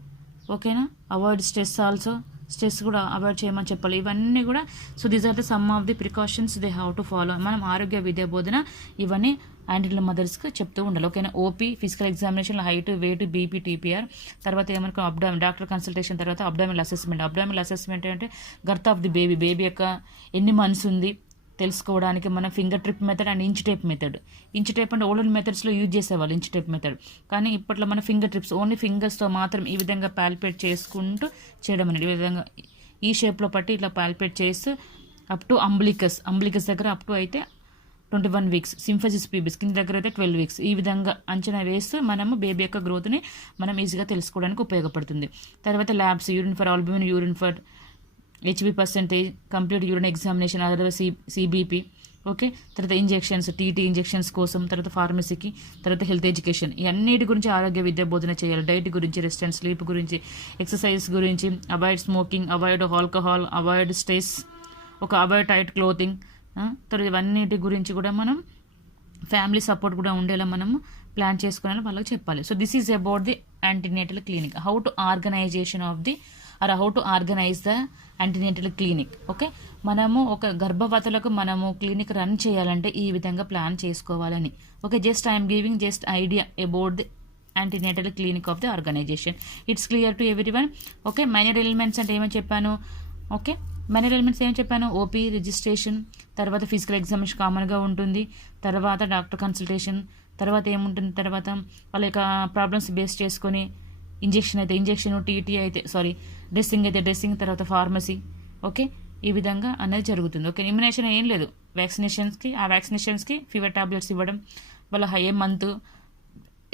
ఓకేనా, అవాయిడ్ స్ట్రెస్ కూడా అవాయిడ్ చేయమని చెప్పాలి. ఇవన్నీ కూడా so these are the some of the precautions they have to follow. మనం ఆరోగ్య విద్యా బోధన ఇవన్నీ యాంటీనల్ మదర్స్కి చెప్తూ ఉండాలి. ఓకేనా, OP physical examination, height, weight, BP, TPR, తర్వాత ఏమనుకో డాక్టర్ కన్సల్టేషన్, తర్వాత అబ్డామినల్ అసెస్మెంట్ అంటే గర్త్ ఆఫ్ ది బేబీ యొక్క ఎన్ని మంత్స్ ఉంది తెలుసుకోవడానికి మనం finger trip method and inch tape method. Inch tape అంటే ఓల్డెన్ మెథడ్స్లో యూజ్ చేసేవాళ్ళు ఇంచ్ టేప్ మెథడ్. కానీ ఇప్పట్లో మన ఫింగర్ ట్రిప్స్ ఓన్లీ ఫింగర్స్తో మాత్రం ఈ విధంగా పాల్పేట్ చేసుకుంటూ చేయడం అనేది. ఈ విధంగా ఈ షేప్లో పట్టి ఇట్లా పాల్పేట్ చేస్తూ అప్ టు అంబ్లికస్ దగ్గర అప్ టు అయితే 21 వీక్స్, సింఫసిస్ పీబిస్ కింద దగ్గర అయితే 12 వీక్స్. ఈ విధంగా అంచనా వేస్తూ మనము బేబీ యొక్క గ్రోత్ని మనం ఈజీగా తెలుసుకోవడానికి ఉపయోగపడుతుంది. తర్వాత labs, urine for albumin, urine for HB percentage, complete urine examination, otherwise CBP. Okay, తర్వాత ఇంజెక్షన్స్, టీటీ ఇంజెక్షన్స్ కోసం, తర్వాత ఫార్మసీకి, తర్వాత హెల్త్ ఎడ్యుకేషన్. ఈ అన్నిటి గురించి ఆరోగ్య విద్య బోధన చేయాలి. డైట్ గురించి, రెస్ట్ అండ్ స్లీప్ గురించి, ఎక్సర్సైజ్ గురించి, avoid smoking, avoid alcohol, avoid stress, avoid tight clothing. తర్వాత ఇవన్నిటి గురించి కూడా మనం ఫ్యామిలీ సపోర్ట్ కూడా ఉండేలా మనము ప్లాన్ చేసుకునేలా వాళ్ళకి చెప్పాలి. So this is about the antenatal clinic. How to organise the antenatal clinic. Okay, మనము ఒక గర్భవతులకు మనము క్లినిక్ రన్ చేయాలంటే ఈ విధంగా ప్లాన్ చేసుకోవాలని. Okay, I'm giving idea about the antenatal clinic of the organization. It's clear to everyone. Okay, minor elements అంటే ఏమని చెప్పాను. ఓకే, మైనర్ ఎలిమెంట్స్ ఏమని చెప్పాను, ఓపీ రిజిస్ట్రేషన్, తర్వాత ఫిజికల్ ఎగ్జామినేషన్ కామన్గా ఉంటుంది, తర్వాత డాక్టర్ కన్సల్టేషన్, తర్వాత ఏముంటుంది, తర్వాత వాళ్ళ యొక్క ప్రాబ్లమ్స్ బేస్ చేసుకొని ఇంజెక్షన్, టీటీ అయితే డ్రెస్సింగ్ అయితే డ్రెస్సింగ్, తర్వాత ఫార్మసీ. ఓకే, ఈ విధంగా అనేది జరుగుతుంది. ఓకే, ఇమ్యునేషన్ ఏం లేదు, వ్యాక్సినేషన్స్కి ఫీవర్ టాబ్లెట్స్ ఇవ్వడం, వాళ్ళ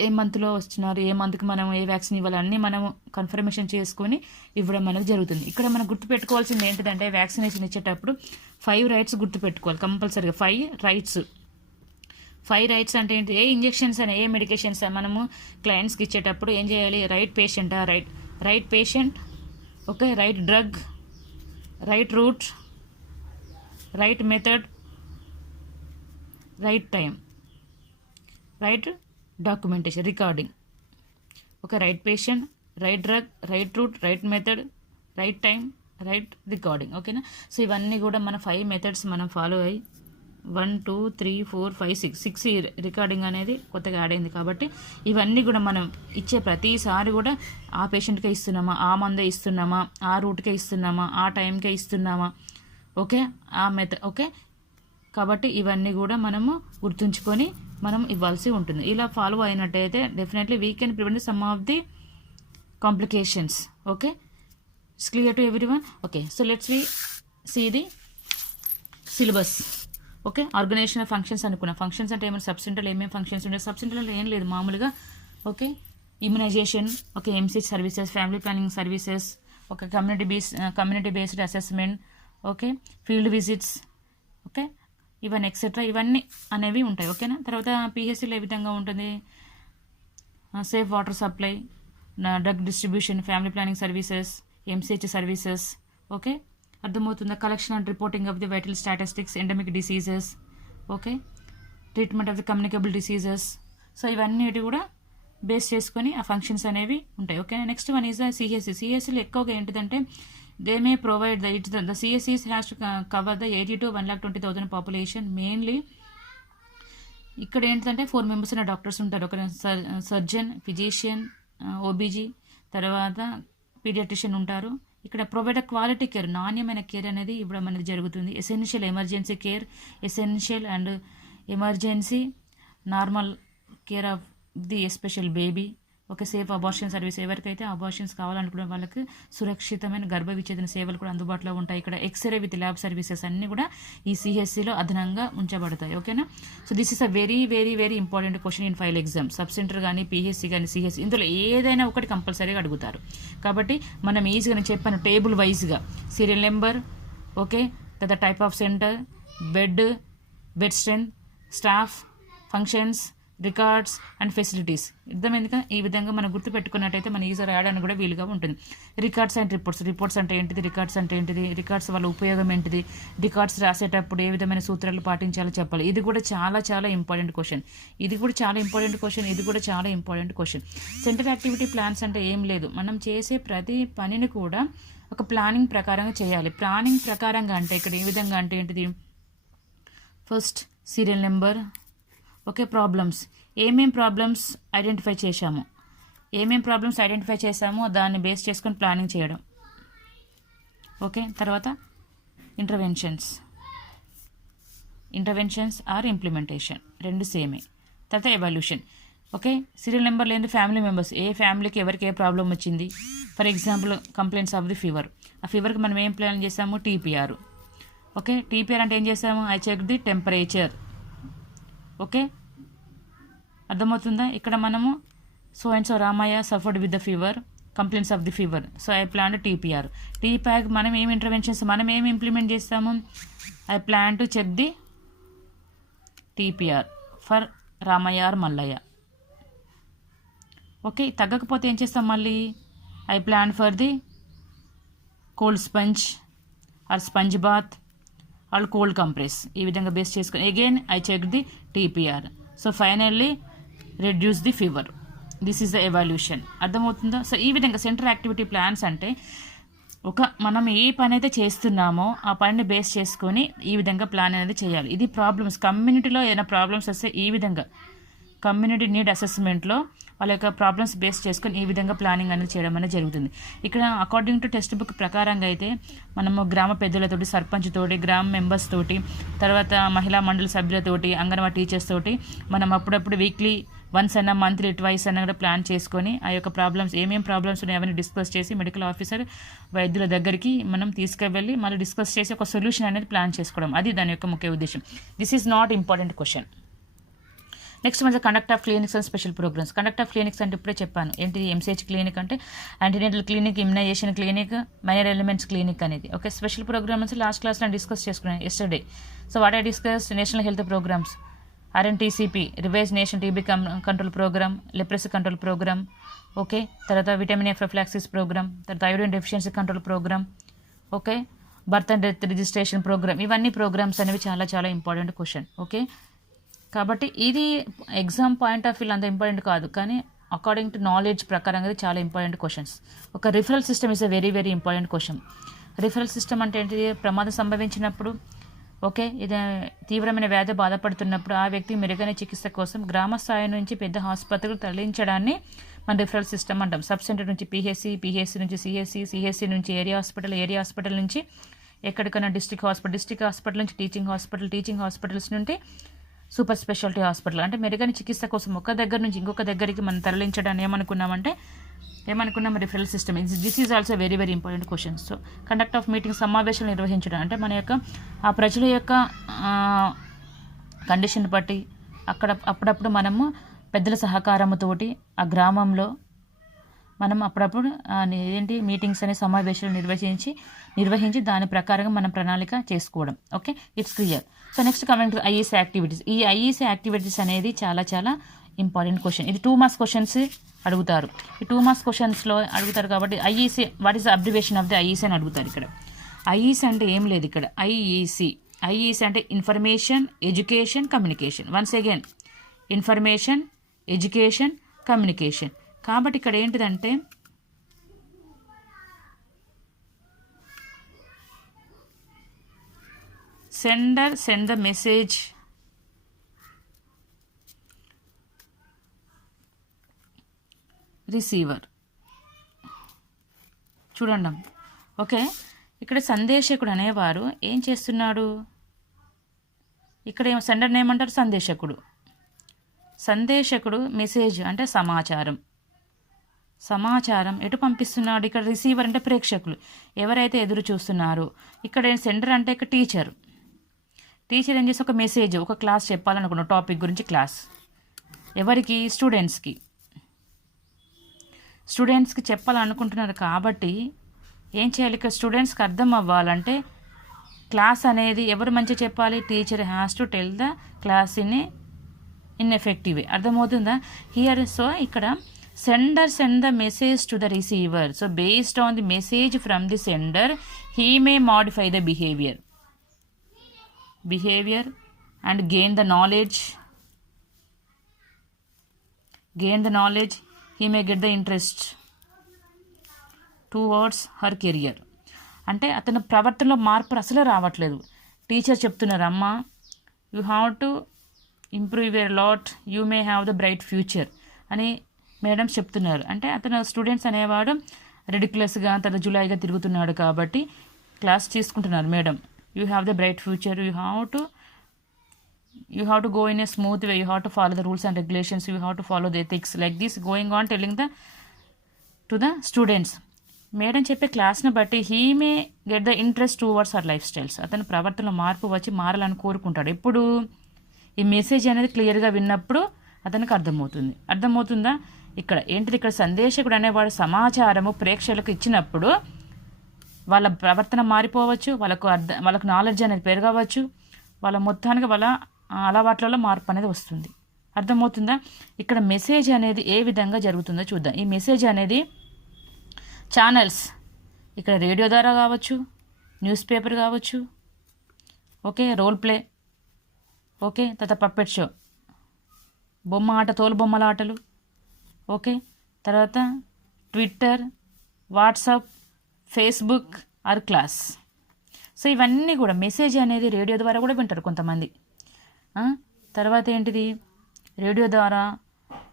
ఏ మంత్లో వస్తున్నారు, ఏ మంత్కి మనం ఏ వ్యాక్సిన్ ఇవ్వాలి అన్నీ మనము కన్ఫర్మేషన్ చేసుకొని ఇవ్వడం అనేది జరుగుతుంది. ఇక్కడ మనం గుర్తుపెట్టుకోవాల్సింది ఏంటిదంటే వ్యాక్సినేషన్ ఇచ్చేటప్పుడు 5 rights గుర్తుపెట్టుకోవాలి కంపల్సరీగా. 5 rights అంటే ఏంటి, ఏ ఇంజెక్షన్స్ అని ఏ మెడికేషన్స్ మనము క్లయింట్స్కి ఇచ్చేటప్పుడు ఏం చేయాలి, right patient, okay, right drug, right route, right method, right time, right documentation, recording. Okay, right patient, right drug, right route, right method, right time, right recording. ఓకేనా, సో ఇవన్నీ కూడా మన 5 methods మనం ఫాలో అయ్యి 1 2 3 4 5 6 రికార్డింగ్ అనేది కొత్తగా యాడ్ అయింది. కాబట్టి ఇవన్నీ కూడా మనం ఇచ్చే ప్రతిసారి కూడా ఆ పేషెంట్కే ఇస్తున్నామా, ఆ మందే ఇస్తున్నామా, ఆ రూట్కే ఇస్తున్నామా, ఆ టైంకే ఇస్తున్నామా, ఓకే, ఆ మెథడ్. ఓకే, కాబట్టి ఇవన్నీ కూడా మనము గుర్తుంచుకొని మనం ఇవ్వాల్సి ఉంటుంది. ఇలా ఫాలో అయినట్టయితే definitely we can prevent some of the complications. Okay, it's clear to everyone. Okay, so let's we see the syllabus. Okay, organization of functions అనుకున్నాం. ఫంక్షన్స్ అంటే ఏమైనా సబ్ సెంటర్లో ఏమేమి ఫంక్షన్స్ ఉంటాయి, సబ్ సెంటర్లో ఏం లేదు మామూలుగా. Okay, immunisation, okay, MCH services, family planning services, okay, community based assessment, okay, field visits, okay, ఇవన్నీ ఎక్సెట్రా ఇవన్నీ అనేవి ఉంటాయి. ఓకేనా. తర్వాత పిహెచ్సిలో ఏ విధంగా ఉంటుంది, safe water supply, drug distribution, family planning services, MCH services. Okay, అర్థమవుతుందా. Collection and reporting of the vital statistics, endemic diseases, okay, treatment of the communicable diseases. So ఇవన్నీ కూడా బేస్ చేసుకొని ఆ ఫంక్షన్స్ అనేవి ఉంటాయి. Okay, next one is the CSC. సిఎస్సిలో ఎక్కువగా ఏంటిదంటే దే మే ప్రొవైడ్ ద సిఎస్సిస్ has to cover the 80 to 1,20,000 population mainly. ఇక్కడ ఏంటంటే 4 మెంబర్స్ ఉన్న డాక్టర్స్ ఉంటారు. ఒక సర్జన్, ఫిజిషియన్, ఓబీజీ, తర్వాత పీడియాట్రిషియన్ ఉంటారు. ఇక్కడ ప్రొవైడ్ క్వాలిటీ కేర్, నాణ్యమైన కేర్ అనేది ఇవ్వడం అనేది జరుగుతుంది. Essential emergency care, essential and emergency normal care of the especial baby. Okay, safe abortion service, ఎవరికైతే అబార్షన్స్ కావాలనుకునే వాళ్ళకి సురక్షితమైన గర్భ విచ్ఛేదన సేవలు కూడా అందుబాటులో ఉంటాయి. ఇక్కడ ఎక్స్రే విత్ ల్యాబ్ సర్వీసెస్ అన్నీ కూడా ఈ సిహెచ్సిలో అదనంగా ఉంచబడతాయి. ఓకేనా. So this is a very very very important question in file exam. Sub centre కానీ పిహెచ్సి కానీ సిహెచ్సి ఇందులో ఏదైనా ఒకటి కంపల్సరీగా అడుగుతారు. కాబట్టి మనం ఈజీగా నేను చెప్పాను టేబుల్ వైజ్గా సీరియల్ నెంబర్, ఓకే, తర్వాత type of centre, bed strength, staff, functions, records and facilities. అర్థమైంది కదా. ఈ విధంగా మనం గుర్తుపెట్టుకున్నట్టయితే మన ఈజీ రాయడానికి కూడా వీలుగా ఉంటుంది. రికార్డ్స్ అండ్ రిపోర్ట్స్ అంటే ఏంటిది, రికార్డ్స్ అంటే ఏంటిది, రికార్డ్స్ వల్ల ఉపయోగం ఏంటిది, రికార్డ్స్ రాసేటప్పుడు ఏ విధమైన సూత్రాలు పాటించాలో చెప్పాలి. ఇది కూడా చాలా చాలా ఇంపార్టెంట్ క్వశ్చన్. ఇది కూడా చాలా important question. Centre activity plans అంటే ఏం లేదు, మనం చేసే ప్రతి పనిని కూడా ఒక ప్లానింగ్ ప్రకారంగా చేయాలి. ప్లానింగ్ ప్రకారంగా అంటే ఇక్కడ ఏ విధంగా అంటే ఏంటిది, first serial number, okay, problems, ఏమేం ప్రాబ్లమ్స్ ఐడెంటిఫై చేసామో దాన్ని బేస్ చేసుకొని ప్లానింగ్ చేయడం. ఓకే, తర్వాత ఇంటర్వెన్షన్స్ ఆర్ ఇంప్లిమెంటేషన్, రెండు సేమే. తర్వాత ఎవాల్యూషన్. ఓకే, సీరియల్ నెంబర్ లేని ఫ్యామిలీ మెంబర్స్, ఏ ఫ్యామిలీకి ఎవరికి ఏ ప్రాబ్లం వచ్చింది. For example complaints of the fever, ఆ ఫీవర్కి మనం ఏం ప్లాన్ చేసాము, టీపీఆర్. ఓకే, టీపీఆర్ అంటే ఏం చేసాము, I check the temperature. Okay, అర్థమవుతుందా. ఇక్కడ మనము so and so Ramaiah suffered with the fever, complaints of the fever, so I plan TPR. TPR మనం ఏం ఇంటర్వెన్షన్స్, మనం ఏమి ఇంప్లిమెంట్ చేస్తాము, I plan to check the TPR for Ramaiah or Mallaiah. Okay, తగ్గకపోతే ఏం చేస్తాం, మళ్ళీ I plan for the cold sponge or sponge bath or cold compress. ఈ విధంగా బేస్ చేసుకొని again I check the TPR. So finally reduce the fever. This is the evaluation. అర్థమవుతుందా. సో ఈ విధంగా సెంటర్ యాక్టివిటీ ప్లాన్స్ అంటే మనం ఏ పని అయితే చేస్తున్నామో ఆ పనిని బేస్ చేసుకొని ఈ విధంగా ప్లాన్ అనేది చేయాలి. ఇది ప్రాబ్లమ్స్, కమ్యూనిటీలో ఏదైనా ప్రాబ్లమ్స్ వస్తే ఈ విధంగా కమ్యూనిటీ నీడ్ అసెస్మెంట్లో వాళ్ళ యొక్క ప్రాబ్లమ్స్ బేస్ చేసుకొని ఈ విధంగా ప్లానింగ్ అనేది చేయడం అనేది జరుగుతుంది. ఇక్కడ అకార్డింగ్ టు టెక్స్ట్ బుక్ ప్రకారంగా అయితే మనము గ్రామ పెద్దలతోటి, సర్పంచ్ తోటి, గ్రామ మెంబర్స్ తోటి, తర్వాత మహిళా మండలి సభ్యులతోటి, అంగన్వాడీ టీచర్స్ తోటి మనం అప్పుడప్పుడు వీక్లీ వన్స్ అన్న, మంత్లీ ట్వైస్ అన్న కూడా ప్లాన్ చేసుకొని ఆ యొక్క ప్రాబ్లమ్స్ ఏమేమి ప్రాబ్లమ్స్ ఉన్నాయో అవన్నీ డిస్కస్ చేసి మెడికల్ ఆఫీసర్ వైద్యుల దగ్గరికి మనం తీసుకువెళ్ళి మళ్ళీ డిస్కస్ చేసి ఒక సొల్యూషన్ అనేది ప్లాన్ చేసుకోవడం, అది దాని యొక్క ముఖ్య ఉద్దేశం. This is not important question. Next మన conduct of clinics and special programmes. Conduct of clinics అంటే ఇప్పుడే చెప్పాను ఏంటి, ఎంసీహెచ్ క్లినిక్ అంటే antenatal clinic, immunisation clinic, minor elements clinic అనేది. ఓకే, స్పెషల్ ప్రోగ్రామ్స్ లాస్ట్ క్లాస్లో డిస్కస్ చేసుకున్నాను yesterday. So what I discuss, national health programmes, RNTCP revise national TB control programme, leprosy control programme, okay, తర్వాత vitamin F prophylaxis programme, తర్వాత iodine deficiency control programme, okay, birth and death registration programme. ఇవన్నీ programmes అనేవి చాలా చాలా important question. Okay, కాబట్టి ఇది exam point of view అంత important కాదు, కానీ అకార్డింగ్ టు నాలెడ్జ్ ప్రకారంగా ఇది చాలా ఇంపార్టెంట్ క్వశ్చన్స్. ఒక referral system is a very very important question. Referral system అంటే ఏంటిది, ప్రమాదం సంభవించినప్పుడు, ఓకే, ఇది తీవ్రమైన వ్యాధి బాధపడుతున్నప్పుడు ఆ వ్యక్తి మెరుగైన చికిత్స కోసం గ్రామ స్థాయి నుంచి పెద్ద ఆసుపత్రులకు తరలించడాన్ని మన రిఫరల్ సిస్టమ్ అంటాం. సబ్ సెంటర్ నుంచి పిహెచ్సి నుంచి సిహెచ్సి నుంచి ఏరియా హాస్పిటల్ నుంచి ఎక్కడికైనా డిస్ట్రిక్ట్ హాస్పిటల్ నుంచి టీచింగ్ హాస్పిటల్స్ నుండి సూపర్ స్పెషాలిటీ హాస్పిటల్, అంటే మెరుగైన చికిత్స కోసం ఒక దగ్గర నుంచి ఇంకొక దగ్గరికి మనం తరలించడాన్ని ఏమనుకున్నాం, referral system. This is also very very important question. So conduct of meeting, సమావేశాలు నిర్వహించడం అంటే మన యొక్క ఆ ప్రజల యొక్క కండిషన్ బట్టి అప్పుడప్పుడు మనము పెద్దల సహకారంతోటి ఆ గ్రామంలో మనం అప్పుడప్పుడు మీటింగ్స్ అనే సమావేశాలు నిర్వహించి దాని ప్రకారంగా మనం ప్రణాళిక చేసుకోవడం. Okay, it's clear. So next coming to IEC activities. ఈ ఐఈసీ యాక్టివిటీస్ అనేది చాలా చాలా ఇంపార్టెంట్ క్వశ్చన్. ఇది 2 మార్క్స్ క్వశ్చన్స్ అడుగుతారు. ఈ 2 మార్క్స్ క్వశ్చన్స్లో అడుగుతారు కాబట్టి IEC what is the abbreviation of the IEC అని అడుగుతారు. ఇక్కడ ఐఈసీ అంటే ఏం లేదు. ఇక్కడ ఐఈసీ అంటే information education communication. Once again information education communication. కాబట్టి ఇక్కడ ఏంటిదంటే సెండ్ ద మెసేజ్, రిసీవర్. చూడండి. ఓకే, ఇక్కడ సందేశకుడు అనేవారు ఏం చేస్తున్నాడు? ఇక్కడ సెండర్ ఏమంటారు? సందేశకుడు మెసేజ్ అంటే సమాచారం ఎటు పంపిస్తున్నాడు? ఇక్కడ రిసీవర్ అంటే ప్రేక్షకులు, ఎవరైతే ఎదురు చూస్తున్నారో. ఇక్కడ సెండర్ అంటే ఇక్కడ టీచర్ ఏం చేసి ఒక మెసేజ్, ఒక క్లాస్ చెప్పాలనుకున్న టాపిక్ గురించి క్లాస్ ఎవరికి? స్టూడెంట్స్కి చెప్పాలనుకుంటున్నారు. కాబట్టి ఏం చేయాలి? ఇక్కడ స్టూడెంట్స్కి అర్థం అవ్వాలంటే క్లాస్ అనేది ఎవరు మంచిగా చెప్పాలి? Teacher has to tell the class in effective way. అర్థమవుతుందా హియర్? సో ఇక్కడ send the message to the receiver. So based on the message from the sender, he may modify the behavior and gain the knowledge. He may get the interest towards her career. అంటే అతని ప్రవర్తనలో మార్పు అసలు రావట్లేదు. Teacher చెప్తున్నారు, అమ్మా you have to improve your lot, you may have the bright future అని madam చెప్తున్నారు. అంటే అతను స్టూడెంట్స్ అనేవాడు రెడిక్యులస్గా జులైగా తిరుగుతున్నాడు కాబట్టి క్లాస్ తీసుకుంటున్నారు madam. You have the bright future, you have to go in a smooth way, you have to follow the rules and regulations, you have to follow the ethics, like this going on telling to the students. Madam చెప్పే క్లాస్ని బట్టి he may get the interest towards our life styles. అతని ప్రవర్తనలో మార్పు వచ్చి మారాలని కోరుకుంటాడు. ఎప్పుడు ఈ మెసేజ్ అనేది క్లియర్గా విన్నప్పుడు అతనికి అర్థమవుతుందా? ఇక్కడ ఏంటిది? ఇక్కడ సందేశకుడు అనేవాడు సమాచారము ప్రేక్షకులకు ఇచ్చినప్పుడు వాళ్ళ ప్రవర్తన మారిపోవచ్చు, వాళ్ళకు నాలెడ్జ్ అనేది పెరగవచ్చు, వాళ్ళ మొత్తానికి వాళ్ళ అలవాట్లలో మార్పు అనేది వస్తుంది. అర్థమవుతుందా? ఇక్కడ మెసేజ్ అనేది ఏ విధంగా జరుగుతుందో చూద్దాం. ఈ మెసేజ్ అనేది ఛానల్స్, ఇక్కడ రేడియో ద్వారా కావచ్చు, న్యూస్ పేపర్ కావచ్చు, ఓకే, రోల్ ప్లే, ఓకే, తర్వాత పప్పెట్ షో, తోలు బొమ్మల ఆటలు, ఓకే, తర్వాత Twitter, WhatsApp, Facebook are class. So ఇవన్నీ కూడా మెసేజ్ అనేది రేడియో ద్వారా కూడా వింటారు కొంతమంది. తర్వాత ఏంటిది? రేడియో ద్వారా,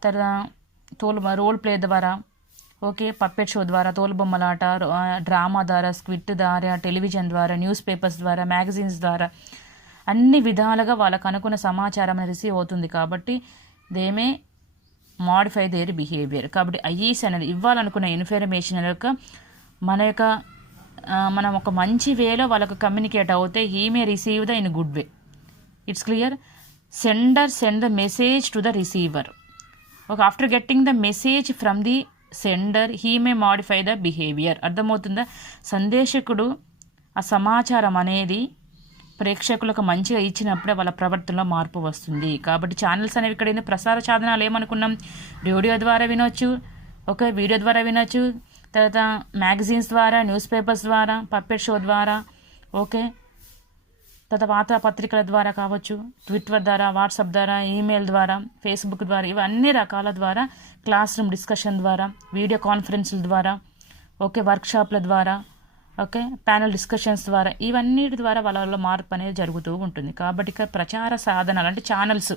తర్వాత రోల్ ప్లే ద్వారా, ఓకే, పప్పెట్ షో ద్వారా, తోలుబొమ్మలాట, డ్రామా ద్వారా, స్క్విట్ ద్వారా, టెలివిజన్ ద్వారా, న్యూస్ పేపర్స్ ద్వారా, మ్యాగజైన్స్ ద్వారా అన్ని విధాలుగా వాళ్ళకు అనుకున్న సమాచారం రిసీవ్ అవుతుంది. కాబట్టి దే మాడిఫై దేర్ బిహేవియర్. కాబట్టి ఐఈసీ అనేది ఇవ్వాలనుకున్న ఇన్ఫర్మేషన్ యొక్క మనం ఒక మంచి వేలో వాళ్ళకు కమ్యూనికేట్ అవుతే he may receive the in good way. It's clear. Send the message to the receiver. Okay, after getting the message from the sender he may modify the behaviour. అర్థమవుతుందా? సందేశకుడు ఆ సమాచారం అనేది ప్రేక్షకులకు మంచిగా ఇచ్చినప్పుడే వాళ్ళ ప్రవర్తనలో మార్పు వస్తుంది. కాబట్టి ఛానల్స్ అనేవి ఇక్కడ ఏంటి? ప్రసార సాధనాలు ఏమనుకున్నాం? రేడియో ద్వారా వినొచ్చు, ఓకే, వీడియో ద్వారా వినొచ్చు, తర్వాత మ్యాగజైన్స్ ద్వారా, న్యూస్ పేపర్స్ ద్వారా, పప్పెట్ షో ద్వారా, ఓకే, తర్వాత వార్తాపత్రికల ద్వారా కావచ్చు, ట్విట్టర్ ద్వారా, వాట్సాప్ ద్వారా, ఈమెయిల్ ద్వారా, ఫేస్బుక్ ద్వారా, ఇవన్నీ రకాల ద్వారా, క్లాస్ రూమ్ డిస్కషన్ ద్వారా, వీడియో కాన్ఫరెన్స్ల ద్వారా, ఓకే, వర్క్షాప్ల ద్వారా, ఓకే, ప్యానల్ డిస్కషన్స్ ద్వారా, ఇవన్నిటి ద్వారా వాళ్ళ మార్పు అనేది జరుగుతూ ఉంటుంది. కాబట్టి ఇక్కడ ప్రచార సాధనాలు అంటే ఛానల్స్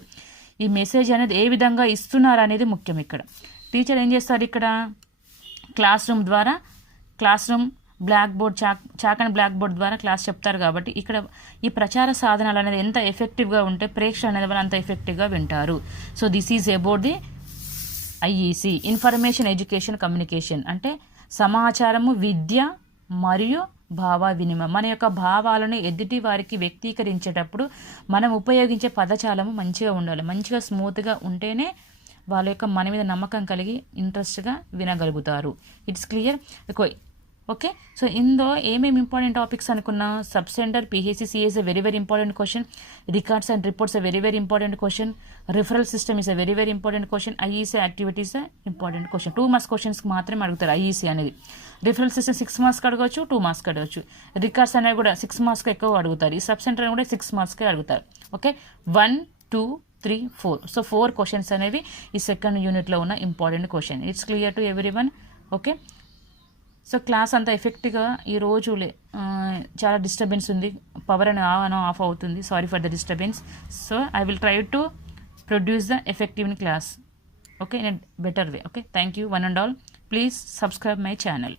ఈ మెసేజ్ అనేది ఏ విధంగా ఇస్తున్నారు అనేది ముఖ్యం. ఇక్కడ టీచర్ ఏం చేస్తారు? ఇక్కడ classroom blackboard, chalk and blackboard ద్వారా క్లాస్ చెప్తారు. కాబట్టి ఇక్కడ ఈ ప్రచార సాధనాలు అనేది ఎంత ఎఫెక్టివ్గా ఉంటే ప్రేక్షకులు అనేది వాళ్ళు అంత ఎఫెక్టివ్గా వింటారు. So this is about the IEC, information education communication. అంటే సమాచారము, విద్య మరియు భావ వినిమయం. మన యొక్క భావాలను ఎదుటి వారికి వ్యక్తీకరించేటప్పుడు మనం ఉపయోగించే పదజాలము మంచిగా ఉండాలి. మంచిగా స్మూత్గా ఉంటేనే వాళ్ళ యొక్క మన మీద నమ్మకం కలిగి ఇంట్రెస్ట్గా వినగలుగుతారు. It's clear. ఓకే, సో ఇందులో ఏమేమి ఇంపార్టెంట్ టాపిక్స్ అనుకున్నా, sub centre PHCC is a very very important question, records and reports a very very important question, referral system is a very very important question, IEC activities important question. 2 marks క్వశ్చన్స్కి మాత్రమే అడుగుతారు IEC అనేది. Referral system 6 మార్క్స్కి అడగవచ్చు, 2 మార్క్స్కి అడగవచ్చు. Records అనేవి కూడా 6 మార్క్స్కి ఎక్కువ అడుగుతారు. ఈ సబ్ సెంటర్ కూడా 6 మార్క్స్కే అడుగుతారు. ఓకే, 1 2 3 4, సో 4 క్వశ్చన్స్ అనేవి ఈ సెకండ్ యూనిట్లో ఉన్న important question. It's clear to everyone. Okay, so class అంతా ఎఫెక్ట్గా ఈరోజు చాలా డిస్టర్బెన్స్ ఉంది, పవర్ అని ఆన్ ఆఫ్ అవుతుంది. Sorry for the disturbance. So I will try to produce the effective in class, okay, in a better way. Okay, thank you one and all. Please subscribe my channel.